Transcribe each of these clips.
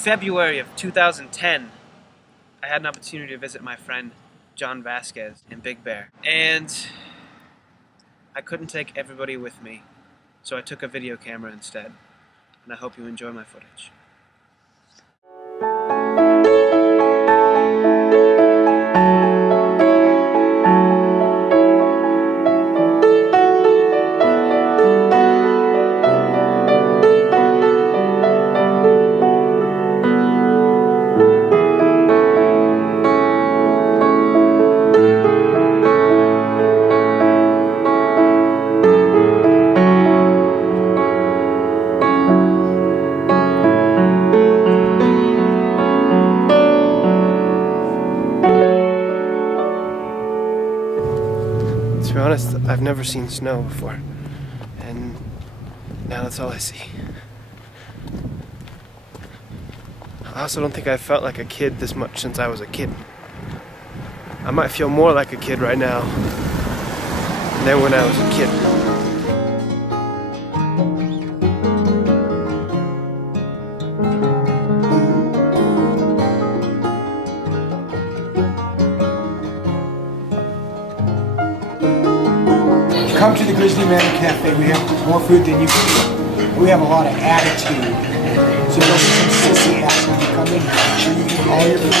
February of 2010, I had an opportunity to visit my friend Jon Vasquez in Big Bear. And I couldn't take everybody with me, so I took a video camera instead. And I hope you enjoy my footage. To be honest, I've never seen snow before, and now that's all I see. I also don't think I've felt like a kid this much since I was a kid. I might feel more like a kid right now than when I was a kid. Come to the Grizzly Manor Cafe. We have more food than you can eat. We have a lot of attitude. So don't be some sissy ass when you come in. Make sure you eat all your food.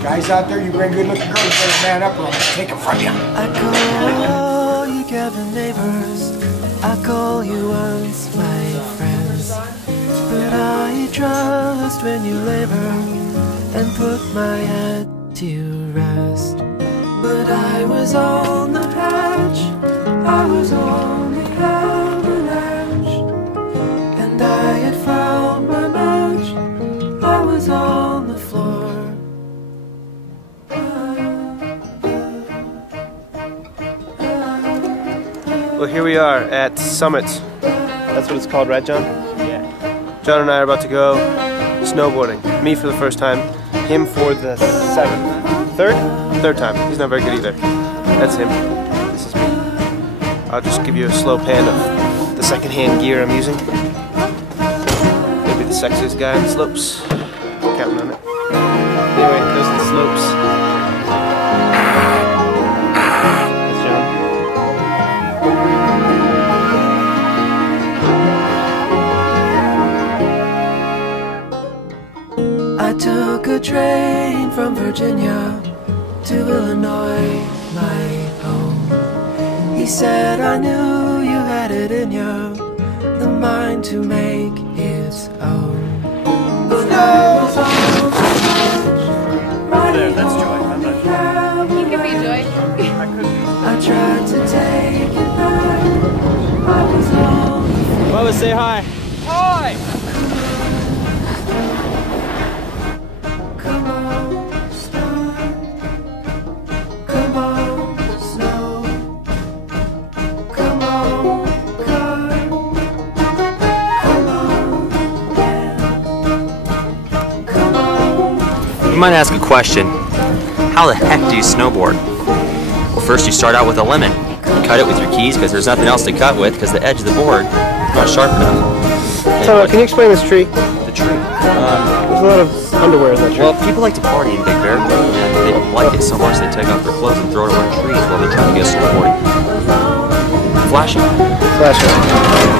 Guys out there, you bring good looking girls, you better man up or I'm gonna take them from you. I call you Kevin neighbors. I call you once my friends. But I trust when you labor and put my head to rest. But I was on the hatch, I was on the avalanche, and I had found my match, I was on the floor. Well, here we are at Summit. That's what it's called, right, John? Yeah. John and I are about to go snowboarding. Me for the first time, him for the third time. He's not very good either. That's him. This is me. I'll just give you a slow pan of the second-hand gear I'm using. Maybe the sexiest guy on the slopes. Counting on it. Anyway, those are the slopes. That's John. I took a train from Virginia to Illinois, my home. He said, I knew you had it in you, the mind to make its own. But I was on There, that's Joy. I'm not Joy. You can be Joy. I could be. I tried to take it back. I was on. Bubba, say hi. Hi! Come on, snow. Come on, snow. Come on, car. Come on, yeah. Come on. You might ask a question. How the heck do you snowboard? Well, first you start out with a lemon. You cut it with your keys because there's nothing else to cut with because the edge of the board is not sharp enough. So, can you explain this tree? The tree. There's a lot of underwear in that tree. Well, people like to party in Big Bear, and they like it so much they take off their clothes and throw it around trees while they're trying to get snowboarding. Flashing. Flashing.